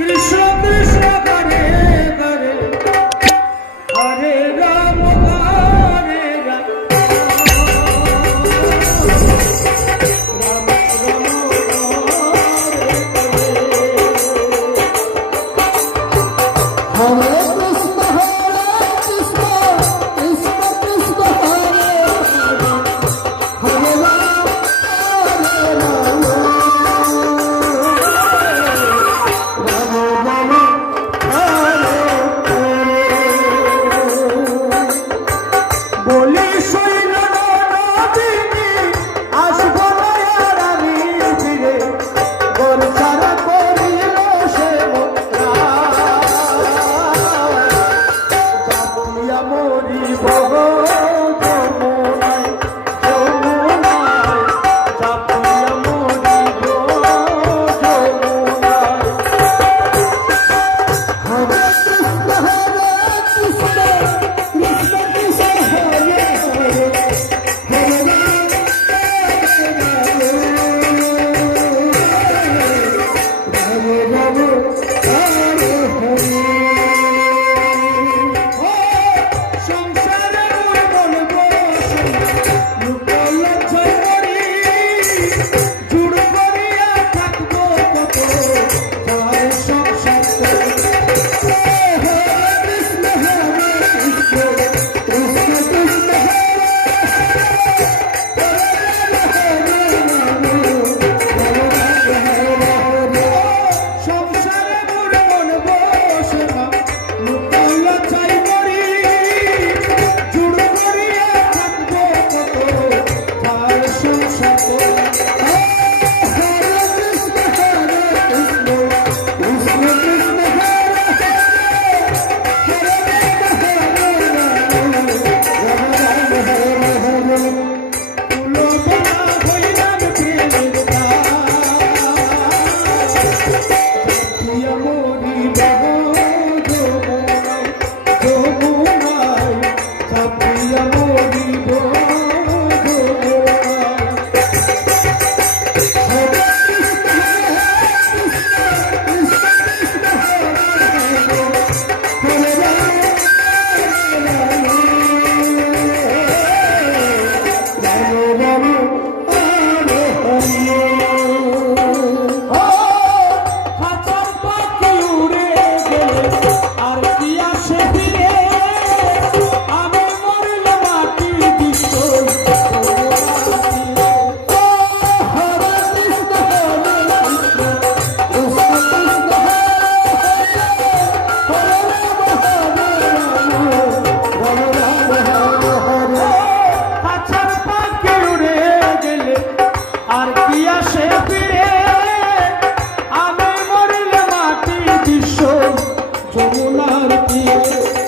কৃষ্ণ কৃষ্ণ করে Oh. Música মারতি